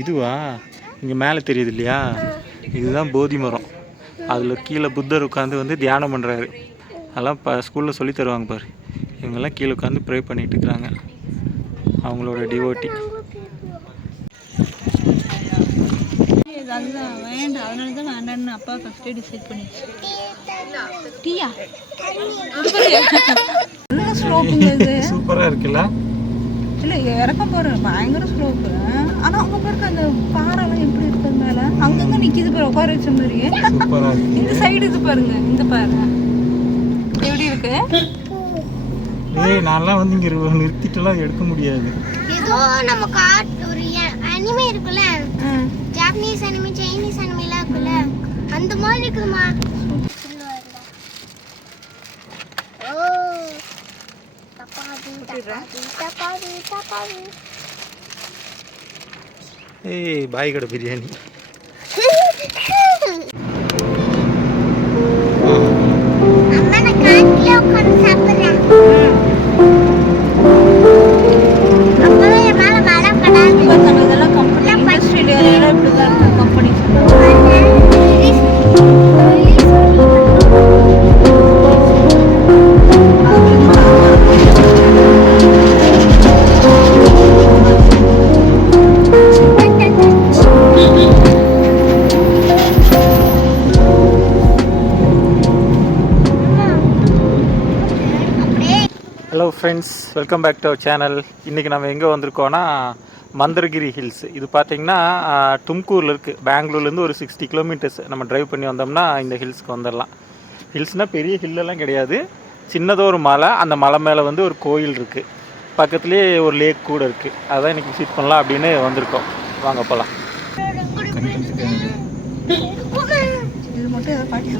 இதுவா இங்கே மேலே தெரியுது இல்லையா, இதுதான் போதி மரம். அதில் கீழே புத்தர் உட்காந்து வந்து தியானம் பண்ணுறாரு. அதெல்லாம் ஸ்கூலில் சொல்லி தருவாங்க பாரு. இவங்கெல்லாம் கீழே உட்காந்து ப்ரே பண்ணிட்டு இருக்கிறாங்க, அவங்களோட டிவோட்டி. அதுதான் வேண்டாம், அதனால தான் வேண்டாம்னு அப்பா ஃபஸ்ட்டே டிசைட் பண்ணிடுச்சு. டீயா சூப்பராக இருக்குல்ல? இல்லை இறக்க போகிற பயங்கர ஸ்லோப்பு. ஆனால் அவங்க பாருங்க அந்த பாறைலாம் எப்படி இருக்குது மேலே, அங்கங்கே நிற்கிது பாரு உட்கார வச்ச மாதிரியே. இந்த சைடு இது பாருங்க, இந்த பாருங்க எப்படி இருக்கு. ஏய் நான்லாம் வந்து இங்கே நிறுத்திட்டுலாம் எடுக்க முடியாது. ஏதோ நம்ம காட்டு ஒரு அனிமே இருக்குல்ல, ஜாப்பனீஸ் அனிமே சைனீஸ் அனிமேலாம் இருக்குல்ல, அந்த மாதிரி இருக்குமா. ஏய் பாய் கடை பிரியாணி. அம்மா நான் காட்டுல உட்கார்ந்து சாப்பிடுறேன். அப்பவே மேல மழை படாது. இதெல்லாம் கம்பெனி இண்டஸ்ட்ரியல் ஏரியால இப்படி தான் இருக்கு company. Hello friends, welcome back to our channel. இன்றைக்கி நம்ம எங்கே வந்திருக்கோன்னா மந்திரகிரி ஹில்ஸ். இது பார்த்திங்கன்னா தும்கூரில் இருக்குது. பெங்களூர்லேருந்து ஒரு 60 கிலோமீட்டர்ஸ் நம்ம ட்ரைவ் பண்ணி வந்தோம்னா இந்த ஹில்ஸ்க்கு வந்துடலாம். ஹில்ஸ்னால் பெரிய ஹில்லெல்லாம் கிடையாது, சின்னதாக ஒரு மலை. அந்த மலை மேலே வந்து ஒரு கோயில் இருக்குது, பக்கத்துலேயே ஒரு லேக் கூட இருக்குது. அதான் இன்றைக்கி விசிட் பண்ணலாம் அப்படின்னு வந்திருக்கோம். வாங்க போகலாம். இது மட்டும் ஏதாவது பாட்டி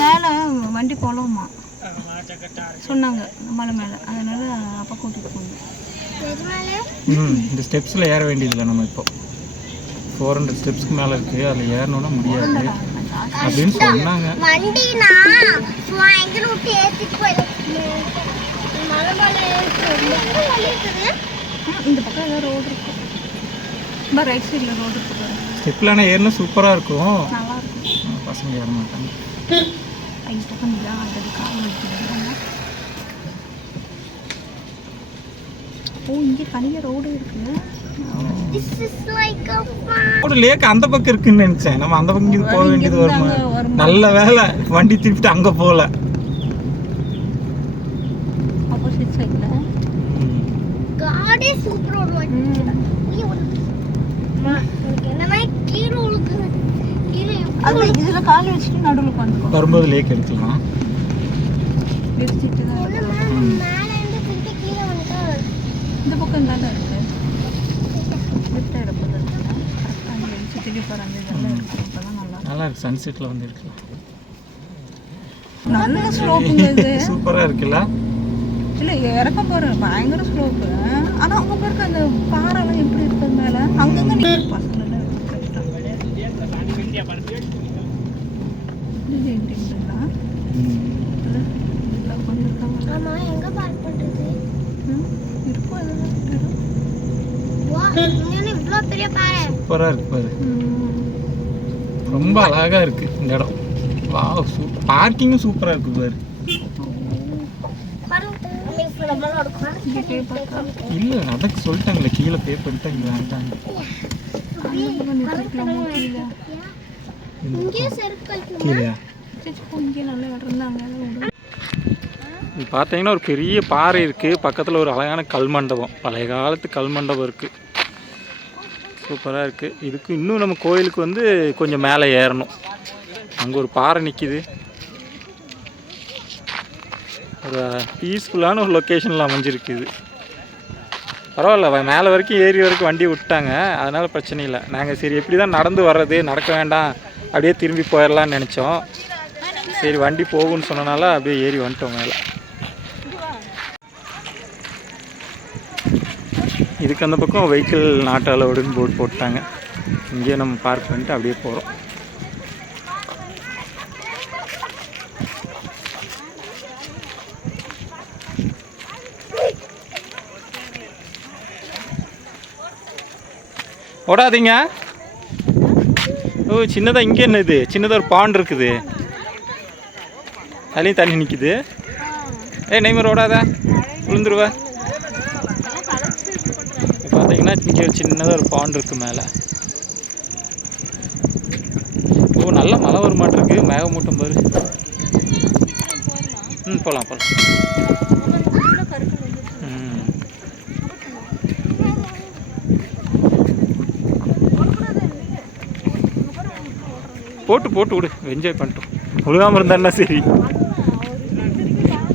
மேலே வண்டி போகலாமா சொன்னாங்க மலை மேலே, அதனால அப்பா கூட்டிகிட்டு போங்க. இந்த ஸ்டெப்ஸில் ஏற வேண்டியதில்லை. நம்ம இப்போ 400 ஸ்டெப்ஸ்க்கு மேலே இருக்குது, அதில் ஏறணுன்னா முடியாது அப்படின்னு சொன்னாங்க. இந்த பக்கம் ஏதாவது ரோடு இருக்கு, ரைட் சைடில் ரோடு இருக்கு. ஸ்டெப்பில் ஆனால் ஏறினா சூப்பராக இருக்கும், நல்லா இருக்கும். பசங்க ஏற மாட்டாங்க. ஓ இங்கே தனியாக ரோடு இருக்குது. ஒரு லேக் அந்த பக்கம் இருக்குன்னு நினைச்சேன். நம்ம அந்த பக்கம் இங்கே போக வேண்டியது வருமா? நல்ல வேலை வண்டி திருப்பிட்டு அங்கே போகல. ஆப்போசிட் சைடில் காடே சூப்பரா இருக்கு. கீழே உழுக்கு கீழே அது இதில் கால் வச்சுட்டு நடுவில் உட்காந்துக்கோ. வரும்போது லேக் எடுக்கலாம். எடுத்துட்டு தான் மேலே இருந்து திருப்பி கீழே வந்துட்டா இந்த பக்கம் தான் இருக்குது. லெஃப்ட் சைடு போகிறது கரெக்டாக வெளிச்சத்துலேயே போகிறாங்க. இதெல்லாம் இருக்குது, இப்போ தான் நல்லா இருக்கு. சன்செட்டில் வந்து இருக்கலாம். நல்ல ஸ்லோப்புங்க இது. சூப்பராக இருக்குல்ல? இல்லை இறக்க போகிற பயங்கர ஸ்லோப்பு. ஆனால் அவங்க பாருங்க அந்த பாறைலாம் எப்படி இருக்குது மேலே, அங்கங்கே நீங்கள் பசங்க சூப்பராக இருக்கு பாரு, ரொம்ப அழகா இருக்கு இந்த இடம். வாவ், பார்க்கிங்கும் சூப்பராக இருக்கு பாரு. இல்லை அதுக்கு சொல்லிட்டாங்களே கீழே பே பண்ணிட்டாங்க, வேண்டாங்க. கீழே பார்த்தீங்கன்னா ஒரு பெரிய பாறை இருக்குது, பக்கத்தில் ஒரு அழகான கல் மண்டபம், பழைய காலத்து கல் மண்டபம் இருக்குது. சூப்பராக இருக்குது. இதுக்கு இன்னும் நம்ம கோயிலுக்கு வந்து கொஞ்சம் மேலே ஏறணும். அங்கே ஒரு பாறை நிற்கிது. ஒரு பீஸ்ஃபுல்லான ஒரு லொக்கேஷனில் அமைஞ்சிருக்குது. பரவாயில்ல, மேலே வரைக்கும் ஏறி வரைக்கும் வண்டி விட்டாங்க, அதனால் பிரச்சனை இல்லை. நாங்கள் சரி எப்படி தான் நடந்து வர்றது, நடக்க வேண்டாம் அப்படியே திரும்பி போயிடலான்னு நினச்சோம். சரி வண்டி போகும்னு சொன்னனால அப்படியே ஏறி வந்துட்டோம் மேலே. இதுக்கு அந்த பக்கம் வெஹிக்கிள் நாட் அலவுடுன்னு போர்டு போட்டாங்க. இங்கேயே நம்ம பார்க் பண்ணிட்டு அப்படியே போகிறோம். ஓடாதீங்க. ஓ சின்னதாக இங்கே என்ன இது சின்னதாக ஒரு பாண்ட் இருக்குது, அதுலேயும் தண்ணி நிற்கிது. நெய்மர் ஓடாத, விழுந்துருவ. பார்த்தீங்கன்னா இங்கே ஒரு சின்னதாக ஒரு பாண்ட் இருக்குது மேலே. ஓ நல்லா மழை வர மாட்டிருக்கு, மேகமூட்டம் பாரு. போகலாம் போகலாம். போட்டு விடு, என்ஜாய் பண்ணிட்டோம். ஒழுகாமல் இருந்தாருன்னா சரி.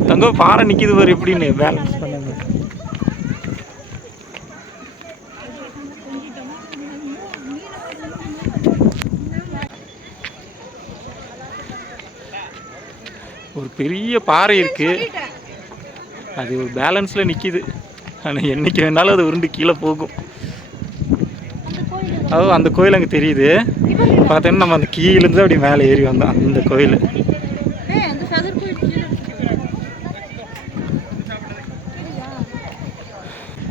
தங்க பாறை நிற்கிது பாரு எப்படின்னு பேலன்ஸ் பண்ணாங்க. ஒரு பெரிய பாறை இருக்கு, அது ஒரு பேலன்ஸில் நிற்கிது. ஆனால் என்னைக்கு வேணாலும் அது உருண்டு கீழே போகும். அந்த கோயில் அங்கே தெரியுது. பார்த்தீங்கன்னா நம்ம அந்த கீழேருந்து அப்படி மேலே ஏறி வந்தோம் அந்த கோயில்.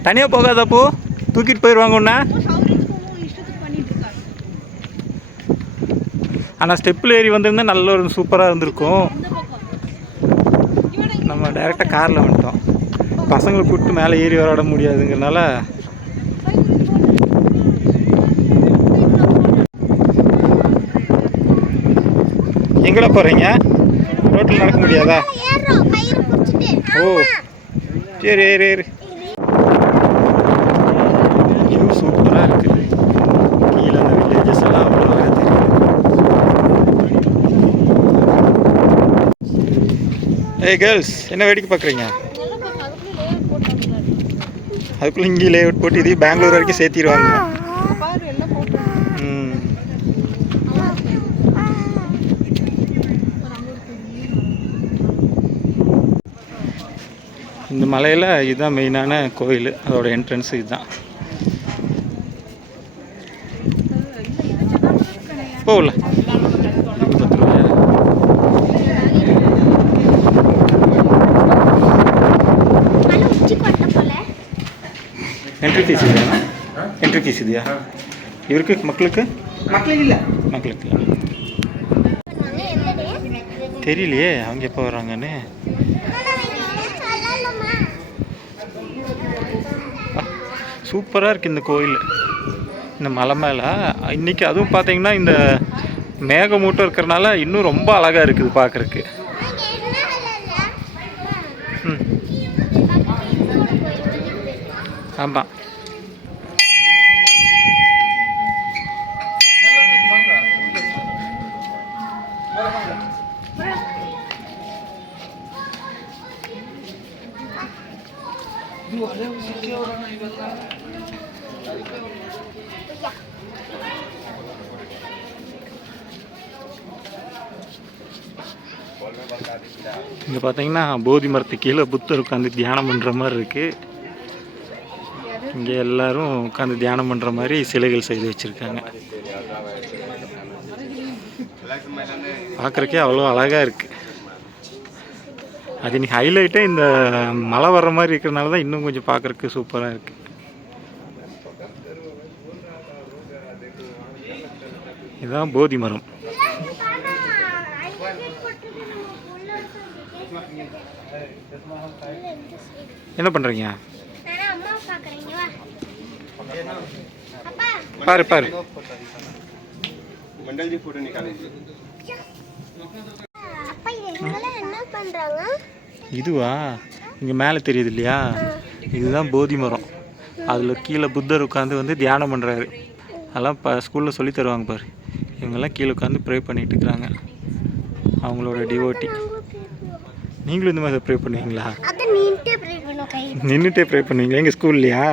தனியாக போகாதப்போ தூக்கிட்டு போயிடுவாங்க ஒன்றா. ஆனால் ஸ்டெப்பில் ஏறி வந்திருந்தால் நல்ல ஒரு சூப்பராக இருந்திருக்கும். நம்ம டைரெக்டாக காரில் வந்துட்டோம். பசங்களை கூப்பிட்டு மேலே ஏறி விளையாட முடியாதுங்கிறனால எங்கடா போகிறீங்க? ரோட்டில் நடக்க முடியாதா? ஓ சரி ஏறு ஏறு. வியூ சூப்பராக இருக்குது. கீழே அந்த வில்லேஜஸ் எல்லாம் அவ்வளோ அழகாக தெரியுது. கேர்ள்ஸ் என்ன வேடிக்கை பார்க்குறீங்க? அதுக்குள்ளே இங்கே லே அவுட் போட்டு இதையும் பெங்களூர் வரைக்கும் சேர்த்திடுவாங்க. இந்த மலையில் இதுதான் மெயினான கோயில், அதோட என்ட்ரன்ஸ் இதுதான். போகல என்ட்ரி ஃபீஸ் இல்லையா? என்ட்ரி ஃபீஸ் இல்லையா இவருக்கு? மக்களுக்கு இல்லை, மக்களுக்கு இல்லை. தெரியலையே அவங்க எப்போ வர்றாங்கன்னு. சூப்பராக இருக்குது இந்த கோயில், இந்த மலை மேலே. இன்றைக்கி அதுவும் பார்த்தீங்கன்னா இந்த மேகமூட்டம் இருக்கிறனால இன்னும் ரொம்ப அழகாக இருக்குது பார்க்குறக்கு. ஆமாம். இங்கே பார்த்தீங்கன்னா போதி மரத்து கீழே புத்தர் உட்காந்து தியானம் பண்ணுற மாதிரி இருக்குது. இங்கே எல்லாரும் உட்காந்து தியானம் பண்ணுற மாதிரி சிலைகள் செய்து வச்சுருக்காங்க. பார்க்குறக்கே அவ்வளோ அழகாக இருக்குது. அது இன்னைக்கு ஹைலைட்டே இந்த மழை வர்ற மாதிரி இருக்கிறனால தான் இன்னும் கொஞ்சம் பார்க்குறக்கு சூப்பராக இருக்குது. இதுதான் போதி மரம். என்ன பண்ணுறீங்க? பாரு பாரு. இதுவா இங்கே மேலே தெரியுது இல்லையா, இதுதான் போதி மரம். அதில் கீழே புத்தர் உட்காந்து வந்து தியானம் பண்ணுறாரு. அதெல்லாம் இப்போ ஸ்கூலில் சொல்லி தருவாங்க பாரு. இவங்கெல்லாம் கீழே உட்காந்து ப்ரே பண்ணிட்டு இருக்கிறாங்க, அவங்களோட டிவோட்டி. நீங்களும் இந்த மாதிரி ப்ரே பண்ணுவீங்களா? நின்றுட்டே ப்ரே பண்ணுவீங்களா எங்கள் ஸ்கூல்லையா?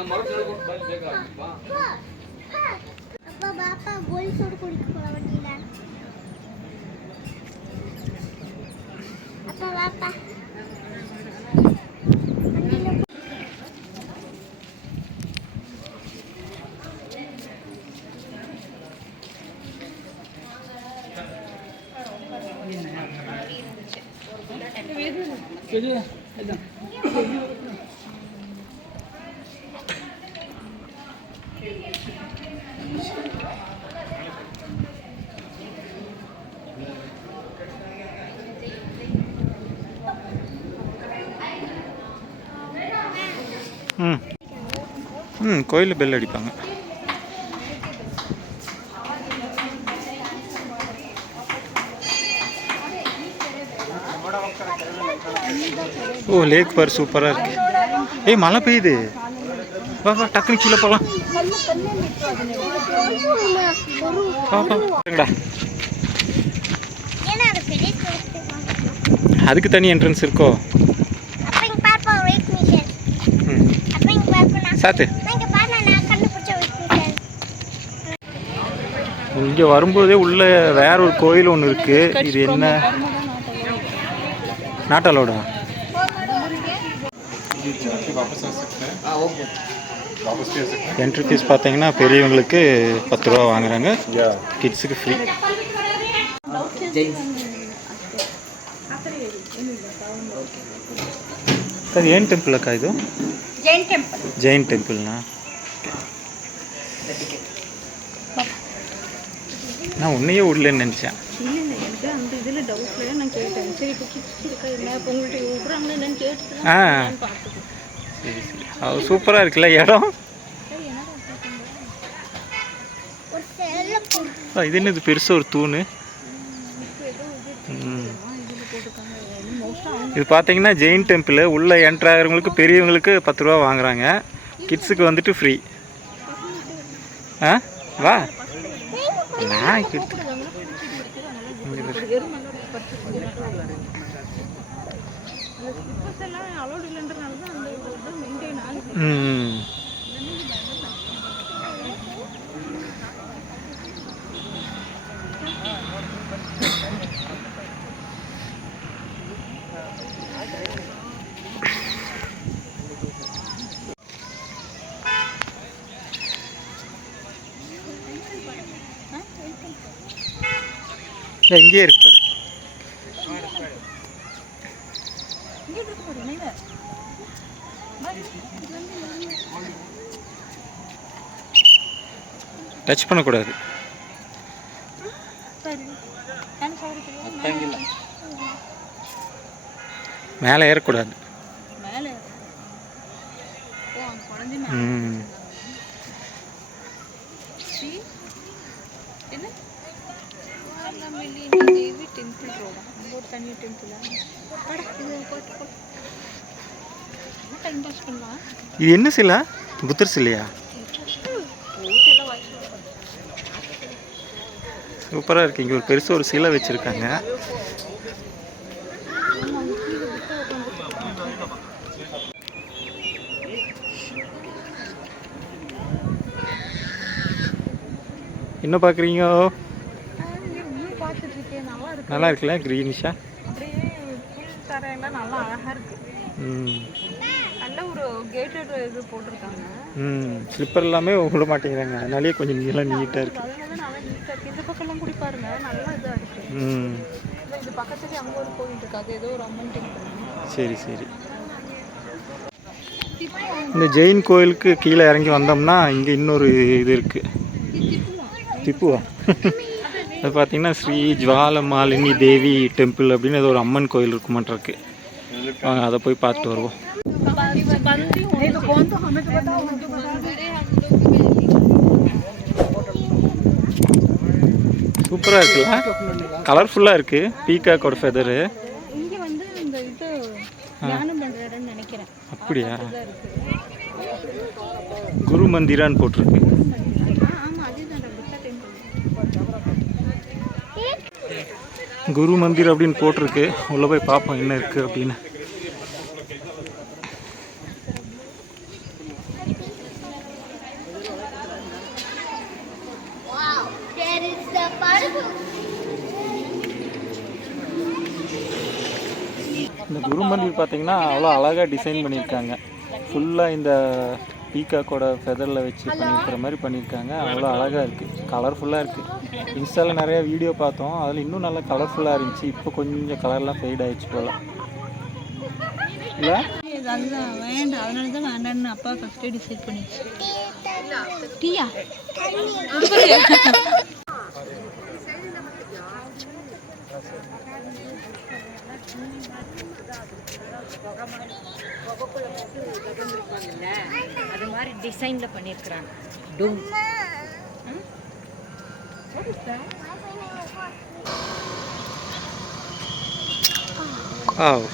அப்பா பாப்பா கோலி சோறு குடிக்க போற வண்டியில. அப்பா பாப்பா கோயிலில் பெல் அடிப்பாங்க. ஓ லேக் பார் சூப்பராக இருக்கு. ஏய் மழை பெய்யுது, வா வா டக்குனு கீழே போகலாம். அதுக்கு தனி என்ட்ரன்ஸ் இருக்கோ? சாத்து இங்கே வரும்போதே உள்ள வேற ஒரு கோயில் ஒன்று இருக்கு. இது என்ன? நாட்டாலோடா? என்ட்ரி ஃபீஸ் பார்த்தீங்கன்னா பெரியவங்களுக்கு 10 ரூபா வாங்குறாங்க, கிட்ஸுக்கு ஃப்ரீ. சார் ஏன் டெம்பிள் அக்கா இது? ஜெயின் டெம்பிள்னா நான் உன்னையே விடலன்னு நினச்சேன். ஆ சரி சரி, அது சூப்பராக இருக்குல்ல இடம். இது என்னது பெருசாக ஒரு தூணு? இது பார்த்தீங்கன்னா ஜெயின் டெம்பிள். உள்ளே என்ட்ரு ஆகிறவங்களுக்கு பெரியவங்களுக்கு 10 ரூபா வாங்குறாங்க, கிட்ஸுக்கு வந்துட்டு ஃப்ரீ. ஆ வா நான் இங்கேயே இருக்கு பாரு. டச் பண்ணக்கூடாது. மேலே ஏறக்கூடாது. இது என்ன சிலை? புத்தர் சிலையா? சூப்பராக இருக்கு. இங்கே ஒரு பெருசாக ஒரு சிலை வச்சுருக்காங்க. என்ன பார்க்குறீங்க? நல்லா இருக்குல்ல, க்ரீனிஷா. நல்லா அழகா இருக்கு. நல்ல ஒரு கேட்டட் இது போட்டிருக்காங்க. ஸ்லிப்பர் எல்லாமே விட மாட்டேங்கிறாங்க, அதனாலேயே கொஞ்சம் நீளம் நீட்டாக இருக்கு. இந்த பக்கம்லாம் கூட பாருங்க, நல்லா இதாக இருக்கு. இது பக்கத்துலேயே அங்கே ஒரு கோயில் இருக்காது, ஏதோ ஒரு அம்மன் டெம்பிள். சரி சரி. இந்த ஜெயின் கோயிலுக்கு கீழே இறங்கி வந்தோம்னா இங்கே இன்னொரு இது இருக்குது. திப்புவா? அது பார்த்தீங்கன்னா ஸ்ரீ ஜுவாலமாலினி தேவி டெம்பிள் அப்படின்னு ஏதோ ஒரு அம்மன் கோயில் இருக்குமான்ருக்கு. வாங்க அதை போய் பார்த்துட்டு வருவோம். சூப்பராக இருக்குல்ல, கலர்ஃபுல்லாக இருக்குது. பீகாக்கோட ஃபெதரு. அப்படியா? குரு மந்திரான்னு போட்டிருக்கு. குரு மந்திர் அப்படின்னு போட்டிருக்கு. உள்ளே போய் பார்ப்போம் என்ன இருக்குது அப்படின்னு. இந்த குருமந்திர் பார்த்தீங்கன்னா அவ்வளோ அழகாக டிசைன் பண்ணியிருக்காங்க. ஃபுல்லாக இந்த பீகாக்கோட ஃபெதரில் வச்சு பண்ணியிருக்கிற மாதிரி பண்ணியிருக்காங்க. அவ்வளோ அழகாக இருக்குது, கலர்ஃபுல்லாக இருக்குது. இன்ஸ்டாவில் நிறையா வீடியோ பார்த்தோம், அதில் இன்னும் நல்லா கலர்ஃபுல்லாக இருந்துச்சு. இப்போ கொஞ்சம் கலர்லாம் ஃபெய்ட் ஆகிடுச்சு போல் இல்லை? அதுதான் வேண்டாம், அதனால தான் வேண்டாம்னு அப்பா ஃபஸ்ட்டே டிசைட் பண்ணிடுச்சு. டீயா அது மாதிரி டிசைன்ல பண்ணிருக்காங்க. டூம்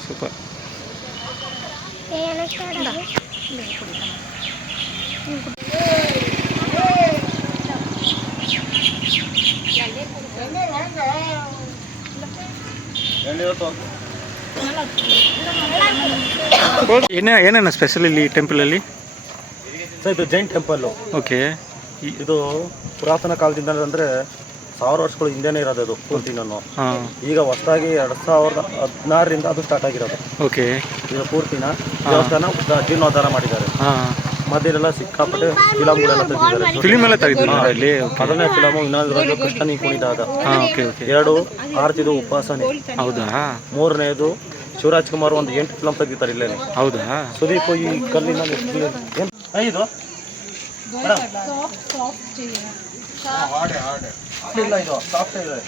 சூப்பர். ಏನೇನು ಸ್ಪೆಷಲ್ ಇಲ್ಲಿ ಟೆಂಪಲಲ್ಲಿ? ಸರ್ ಇದು ಜೈನ್ ಟೆಂಪಲ್ಲು. ಓಕೆ. ಇದು ಪುರಾತನ ಕಾಲದಿಂದ ಅಂದರೆ 1000 ವರ್ಷಗಳ ಹಿಂದೆನೇ ಇರೋದು ಅದು ಪೂರ್ತಿನೂ. ಈಗ ಹೊಸದಾಗಿ 2016ರಿಂದ ಅದು ಸ್ಟಾರ್ಟ್ ಆಗಿರೋದು. ಓಕೆ. ಇದು ಪೂರ್ತಿನ ದೇವಸ್ಥಾನ ಜೀರ್ಣೋದ್ಧಾರ ಮಾಡಿದ್ದಾರೆ. ಮಧ್ಯದೆಲ್ಲ ಸಿಕ್ಕಾಪಟ್ಟೆ ಫಿಲಮ್ಗಳೆಲ್ಲ ತೆಗೆದಿದ್ದಾರೆ. ಫಿಲಿಮ್ ಎಲ್ಲ ತೆಗೆದಿದ್ದಾರೆ ಅಲ್ಲಿ. ಮೊದಲನೇ ಫಿಲಮು ಇನ್ನೊಂದು ಕೃಷ್ಣನಿ ಕುಣಿದಾದ. Okay okay. 2 ಆರ್ತಿದು ಉಪಾಸನೆ. ಹೌದಾ? 3ನೇದು ಶಿವರಾಜ್ ಕುಮಾರ್ ಒಂದು 8 ಫಿಲಮ್ ತೆಗಿತಾರೆ ಇಲ್ಲೇ. ಹೌದಾ? ಸುದೀಪ್ ಈ ಕಲ್ಲಿನ 5 ಇಲ್ಲ ಇದು ಸಾಫ್ಟ್ ಇದೆ.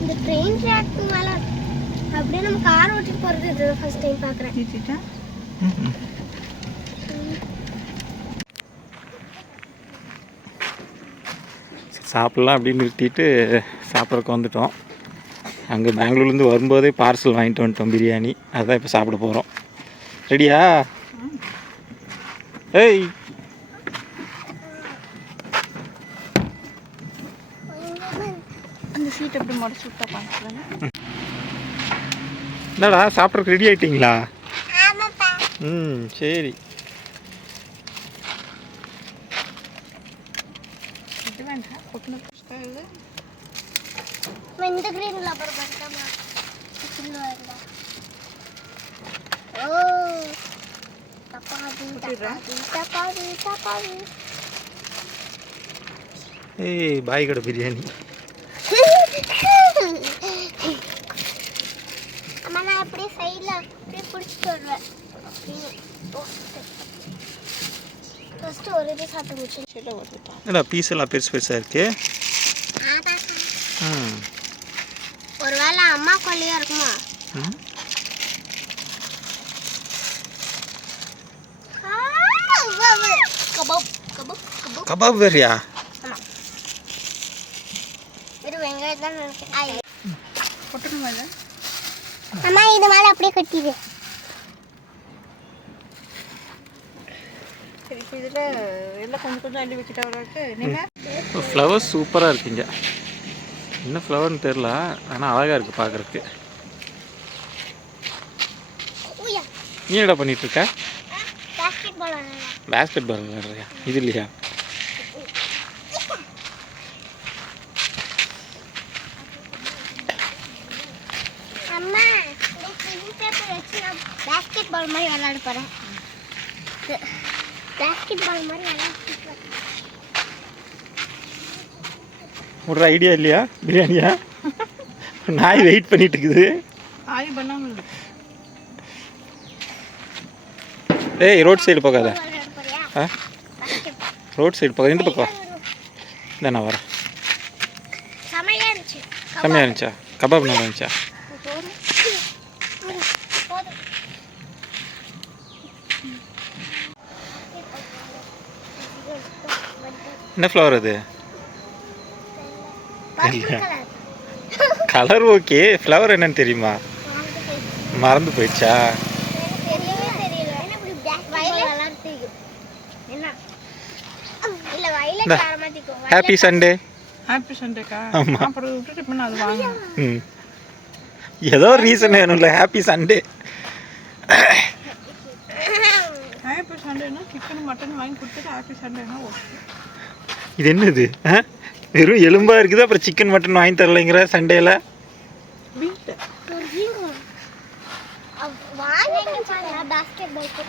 இந்த ட்ரெயின் ட்ராக் மேல அப்படியே நம்ம கார் ஓட்டிட்டு போறது இது ஃபர்ஸ்ட் டைம் பார்க்கறேன். சாப்பிட்லாம் அப்படின்னு நிறுத்திட்டு சாப்பிட்றதுக்கு வந்துட்டோம். அங்கே பெங்களூர்லேருந்து வரும்போதே பார்சல் வாங்கிட்டு வந்துட்டோம், பிரியாணி. அதுதான் இப்போ சாப்பிட போகிறோம். ரெடியா? ஏய் அந்த சீட் அப்படி மடிச்சு விட்டா பார்க்கலாம். என்னடா சாப்பிட்றதுக்கு ரெடி ஆகிட்டிங்களா? ஆமாப்பா. சரி. இது வேண்டாம், கொட்டின புஷ்கா இது. இந்த கிரீன்ல அப்புறம் பண்ணலாமா? சில்லுவா இருந்தா. ஓ தப்பாது. ஏய் பாய் கடை பிரியாணி. அம்மா நான் அப்படியே சைடுல அப்படியே பிடிச்சிட்டு வருவேன். ஃபர்ஸ்ட் ஒரு இது சாப்பிட்டு முடிச்சு. என்னடா பீஸ் எல்லாம் பெருசு பெருசாக இருக்கு. ஒருவேளை அம்மா கொல்லையா இருக்குமா? கபாப் வேறியா? அம்மா இது மேல அப்படியே கட்டிடு. சரி, இப்போ இதில் எல்லாம் கொஞ்சம் கொஞ்சம் அள்ளி வச்சுட்டா விளையாட்டு. நீங்கள் ஃப்ளவர்ஸ் சூப்பராக இருக்குங்க. என்ன ஃப்ளவர்னு தெரில, ஆனால் அழகாக இருக்குது பார்க்குறதுக்கு. நீ என்னடா பண்ணிகிட்ருக்க? பேஸ்கெட் பால் விளையாடுறியா? இது இல்லையா? அம்மா பேப்பர் வச்சு நான் பேஸ்கெட் பால் மாதிரி விளையாட போகிறேன். பேஸ்கெட் பால் மாதிரி விளையாட ஒரு ஐடியா இல்லையா பிரியாணியா? நாய் வெயிட் பண்ணிட்டு இருக்குது. ஆய் பண்ணாமல் ஏய் ரோட் சைடு போகாத. போறியா? ரோட் சைடு போகாத, இந்த பக்கம் இந்த நான் வரேன். செமையா இருந்துச்சு. செம்மையாக இருந்துச்சா? கபாப் நல்லா இருந்துச்சா? என்ன ஃப்ளவர் அது? கலர் ஓகே, ஃப்ளவர் என்னன்னு தெரியுமா? மறந்து போயிடுச்சா? Happy Sunday. ஹாப்பி சண்டேக்கா? ஆமாம். அப்புறம் விட்டுட்டு இப்போ நான் அது வாங்கினேன். ஏதோ ஒரு ரீசன் வேணும்ல. Happy Sunday. ஹாப்பி சண்டேனா சிக்கன் மட்டன் வாங்கி கொடுத்துட்டு ஹாப்பி சண்டேனா ஓகே. இது என்னது? வெறும் எலும்பாக இருக்குது, அப்புறம் சிக்கன் மட்டன் வாங்கி தரலைங்கிற சண்டேல. ಬಾಸ್ಕೆಟ್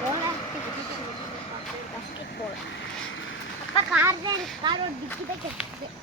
ಬಾಲ್ ಕೂಡ ಬಾಸ್ಕೆಟ್ ಬಾಲ್ ಅಪ್ಪ ಕಾರ್ ಓಡಿಸಿದೆ